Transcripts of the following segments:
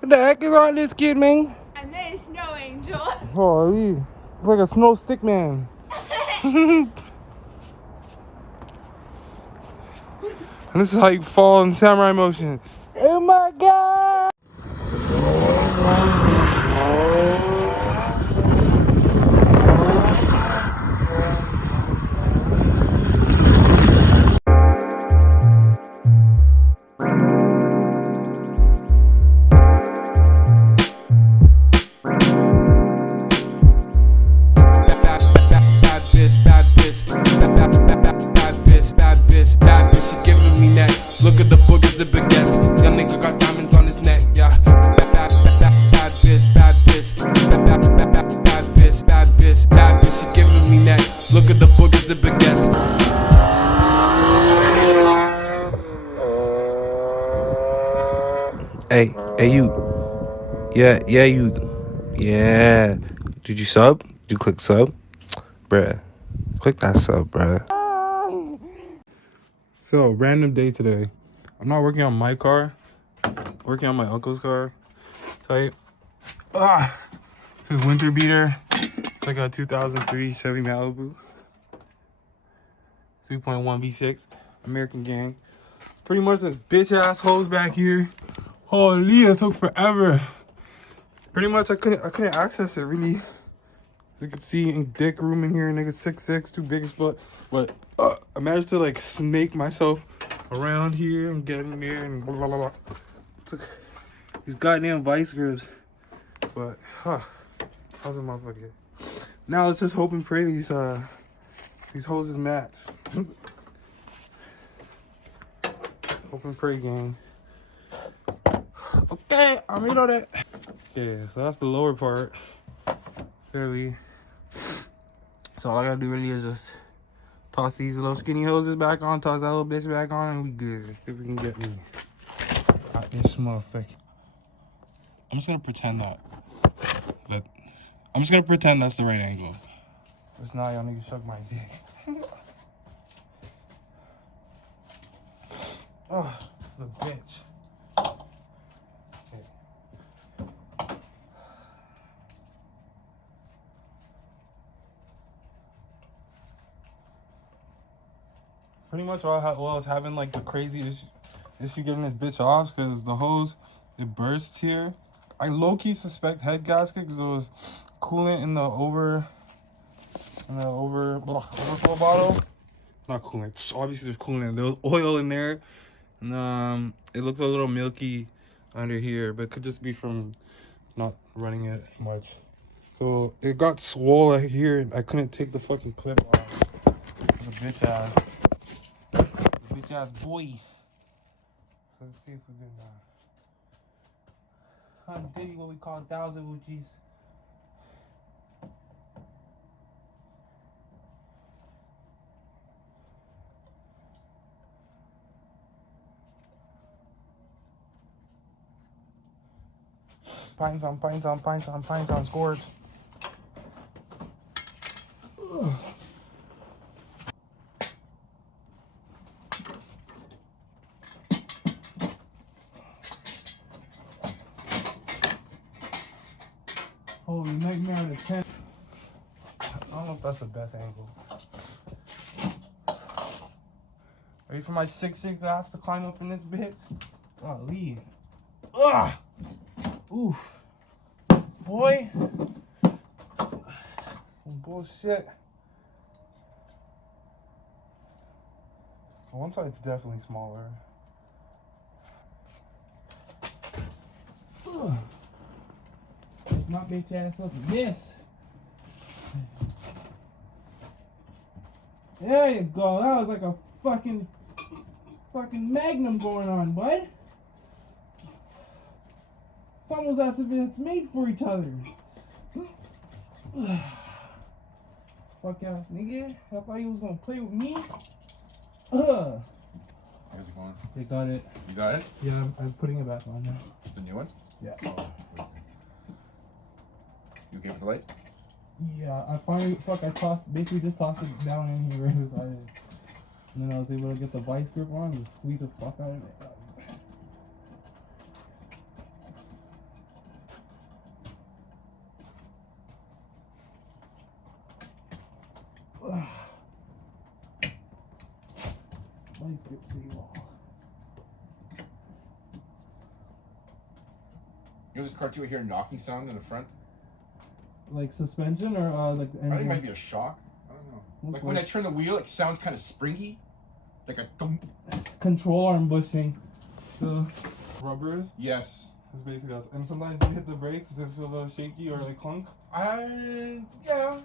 What the heck is on this kid, man? I made a snow angel. Holy, it's like a snow stick man. And this is how you fall in samurai motion. Oh my god! Bad bitch, she giving me neck. Look at the boogers, the baguettes. Young nigga got diamonds on his neck, yeah. Bad bitch, bad bitch. Bad bitch, she giving me neck. Look at the boogers, the baguettes. Hey, you. Yeah, you. Yeah. Did you sub? Did you click sub? Bruh. Click that sub, bruh. So, random day today. I'm not working on my car. Working on my uncle's car. Type. This is winter beater. It's like a 2003 Chevy Malibu. 3.1 V6. American gang. Pretty much this bitch ass hose back here. Holy, it took forever. Pretty much I couldn't access it really. As you can see, in dick room in here, nigga 6'6", too big as fuck. But I managed to like snake myself around here and get in there and blah blah blah. Took these goddamn vice grips. But how's a motherfucker? Now let's just hope and pray these hoses match. Hope and pray, gang. Okay, I'm ready on that. Yeah, so that's the lower part. Clearly. So all I gotta do really is just toss these little skinny hoses back on, toss that little bitch back on, and we good. See if we can get me out this motherfucker. I'm just gonna pretend that's the right angle. It's not, y'all niggas suck my dick. Oh, this is a bitch. Okay. Pretty much while I was having like the crazy issue getting this bitch off because the hose, it burst here. I low-key suspect head gasket because there was coolant in the overflow bottle. Not coolant. Obviously there's coolant. There was oil in there. And it looked a little milky under here, but it could just be from not running it much. So it got swollen here and I couldn't take the fucking clip off. It was a bitch ass. Bitch ass boy. So let's see if we can Diddy what we call 1,000 Uchis. Pines on scores. Ugh. Holy nightmare out of 10. I don't know if that's the best angle. Ready for my 6'6" ass to climb up in this bitch? Golly. Ugh! Oof. Boy. Bullshit. On one side's definitely smaller. Ugh. Take my bitch ass up and this. There you go. That was like a fucking magnum going on, bud. It's almost as if it's made for each other. Fuck ass nigga. I thought you was gonna play with me. How's it going? They got it. You got it? Yeah, I'm putting it back on now. The new one? Yeah. Oh, okay. You okay with the light? Yeah, I finally, basically just tossed it down in here and then I was able to get the vice grip on and squeeze the fuck out of it. Nice grip wall. You know this car too, I hear a knocking sound in the front? Like suspension or like the engine? I think it might be a shock. I don't know. Like when I turn the wheel, it sounds kind of springy. Like a thump. Control arm bushing. The rubbers? Yes. That's basically us. And sometimes you hit the brakes, does it feel a little shaky or like clunk? Yeah.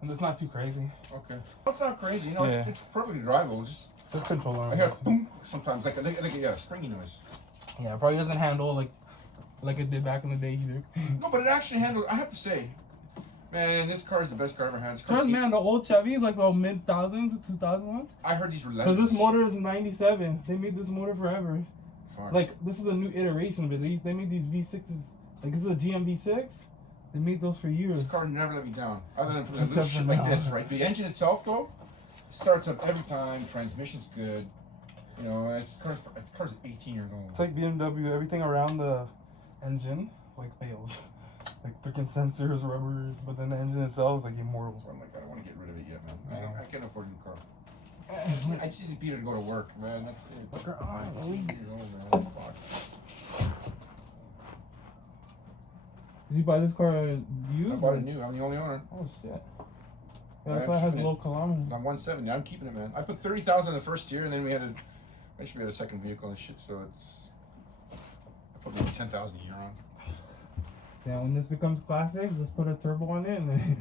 And it's not too crazy. Okay. Well, it's not crazy. You know, it's perfectly drivable. Just control arm. I hear a thump sometimes, like a springy noise. Yeah, it probably doesn't handle like it did back in the day either. No, but it actually handles. I have to say, man, this car is the best car I ever had. Man, the old Chevys, like the mid-thousands, 2001. I heard these were because this motor is 97. They made this motor forever. Fuck. Like this is a new iteration of it. They made these V6s. Like this is a GM V6. They made those for years. This car never let me down, other than for the little shit like this, right? The engine itself, though, starts up every time. Transmission's good. You know, this car's 18 years old. It's like BMW. Everything around the engine like fails. Like freaking sensors, rubbers, but then the engine itself is like immortal. So I'm like, I don't want to get rid of it yet, man. I can't afford a new car. I just need Peter to go to work, man. That's it. Look her eye, Did you buy this car used? I bought it new. I'm the only owner. Oh shit. Yeah, that's why it has low kilometers. I'm 170. I'm keeping it, man. I put 30,000 in the first year, and then eventually we had a second vehicle and shit. So I put maybe 10,000 a year on. Yeah, when this becomes classic, let's put a turbo on it. And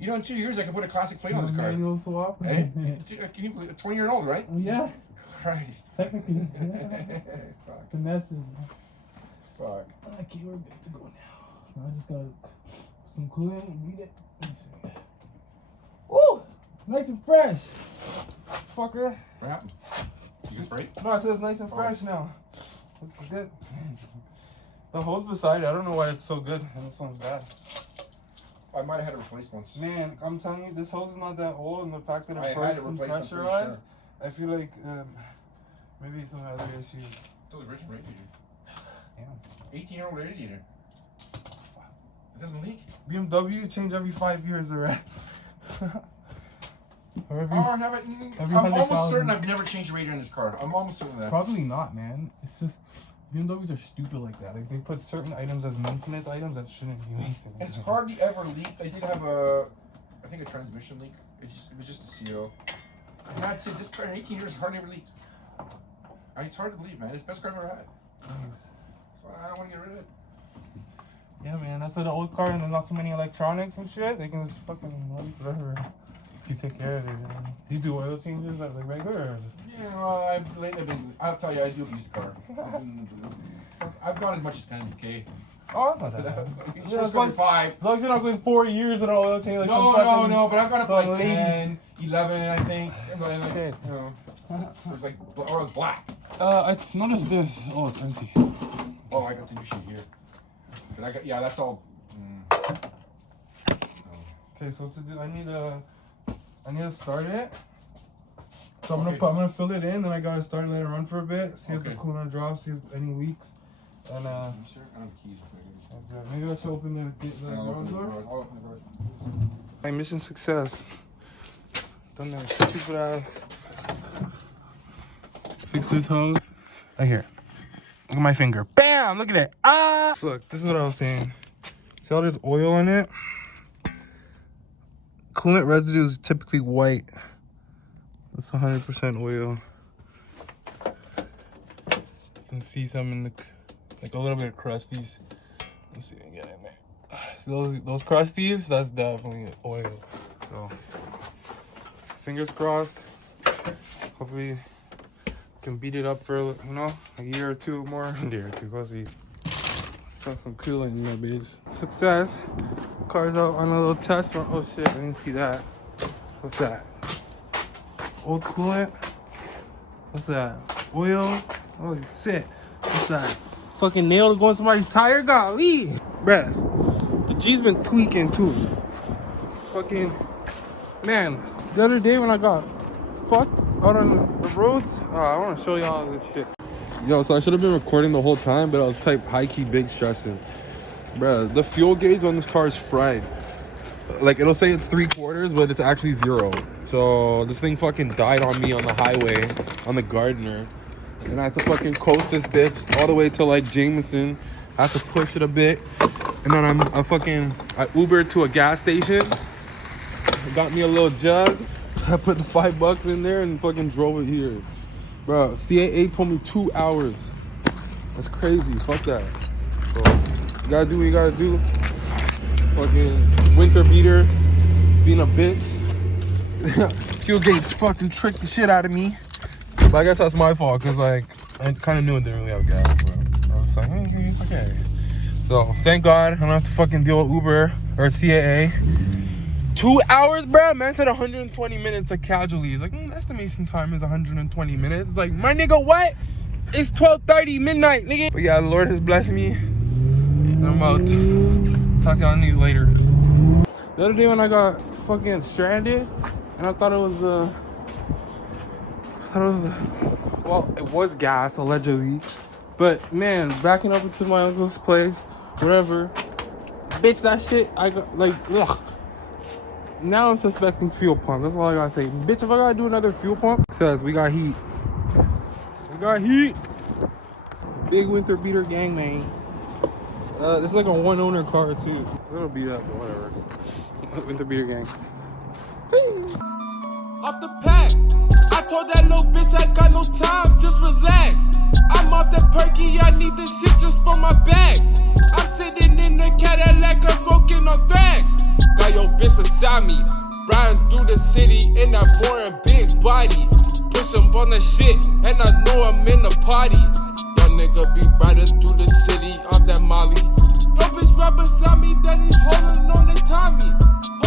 you know, in 2 years I can put a classic plate on this car. Manual swap. Hey, can you believe it? 20-year-old, right? Yeah. Christ. Technically. Yeah. Fuck. Finesses. Fuck. Okay, we're good to go now. I just got some coolant and read it. Woo! Nice and fresh. Fucker. What happened? You get sprayed? No, it says nice and fresh now. Looks good. The hose beside it, I don't know why it's so good and this one's bad. I might have had it replaced once. Man, I'm telling you, this hose is not that old, and the fact that it had bursts it and replaced, pressurized, I feel like maybe some other issues. Still the original radiator. Damn. 18-year-old radiator. It doesn't leak. BMW change every 5 years, alright. I'm almost certain I've never changed a radiator in this car. I'm almost certain of that. Probably not, man. It's just BMWs are stupid like that. Like they put certain items as maintenance items that shouldn't be maintenance. And it's hardly ever leaked. I did have I think a transmission leak. It was just a CO. And I'd say this car in 18 years hardly ever leaked. It's hard to believe, man. It's the best car I've ever had. Nice. So I don't want to get rid of it. Yeah, man. That's the old car, and there's not too many electronics and shit. They can just fucking run forever if you take care of it. Do you do oil changes like regular or just? You know, I'll tell you, I do abuse the car. I've gone as much as 10K. Oh, that's not that bad. It's supposed to go 5. As long as you're not going 4 years in an oil change. Like no, but I've got it for like 10, 11, I think. Shit. You know, it's like, oh, it's black. It's not as this. Oh, it's empty. Oh, I got the new shit here. But that's all. Okay, so to do, I need to start it. So I'm gonna fill it in, then I gotta start letting it run for a bit, see if the coolant drops, see if any leaks, and maybe I should open the garage door. I'll open the door. My mission success. Done that stupid ass. Fix this hose. Right here. Look at my finger. Bam! Look at it. Ah! Look, this is what I was saying. See all this oil in it? Coolant residue is typically white. That's 100% oil. You can see some in the, like a little bit of crusties. Let's see if I can get in there. See those crusties? That's definitely oil. So, fingers crossed. Hopefully, can beat it up for a year or two more. A year or two, let's see. Got some coolant in there, bitch. Success. Car's out on a little test run. Oh shit, I didn't see that. What's that? Old coolant. What's that? Oil. Holy shit. What's that? Fucking nail to go in somebody's tire? Golly. Bruh. The G's been tweaking too. Fucking. Man, the other day when I got fucked out on the roads, I want to show y'all this shit. Yo, so I should have been recording the whole time, but I was type high-key big stressing. Bruh, the fuel gauge on this car is fried. like it'll say it's 3/4, but it's actually 0. So this thing fucking died on me on the highway on the Gardner, and I had to fucking coast this bitch all the way to like Jameson. I have to push it a bit, and then I Ubered to a gas station. I got me a little jug. I put the $5 in there and fucking drove it here, bro. CAA told me 2 hours. That's crazy. Fuck that. So you gotta do what you gotta do. Fucking winter beater. It's being a bitch. Fuel gauge fucking tricked the shit out of me. But I guess that's my fault, cause like I kind of knew it didn't really have gas. But I was like, it's okay. So thank God I don't have to fucking deal with Uber or CAA. 2 hours, bro. Man said 120 minutes of casualty. He's like, estimation time is 120 minutes. It's like, my nigga, what? It's 12:30 midnight, nigga. But yeah, the Lord has blessed me. And I'm out. Talk to y'all niggas later. The other day when I got fucking stranded, and I thought it was well, it was gas allegedly, but man, backing up into my uncle's place, whatever, bitch, that shit, I got like, ugh. Now I'm suspecting fuel pump. That's all I gotta say, bitch. If I gotta do another fuel pump, it says we got heat. We got heat. Big winter beater gang, man. This is like a one owner car too. It'll be that, but whatever. Winter beater gang. Off the pack, I told that little bitch I got no time, just relax. I'm off that perky, I need this shit just for my bag. I'm sitting in the Cadillac, I'm smoking on thrax. Got your bitch beside me, riding through the city in that foreign big body. Push him on the shit, and I know I'm in the party. Young nigga be riding through the city off that Molly. Your bitch right beside me, then he holding on the Tommy.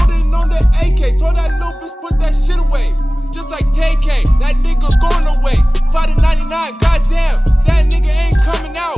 Holding on the AK, told that little bitch put that shit away. Just like TK, that nigga going away. $5.99, goddamn, that nigga ain't coming out.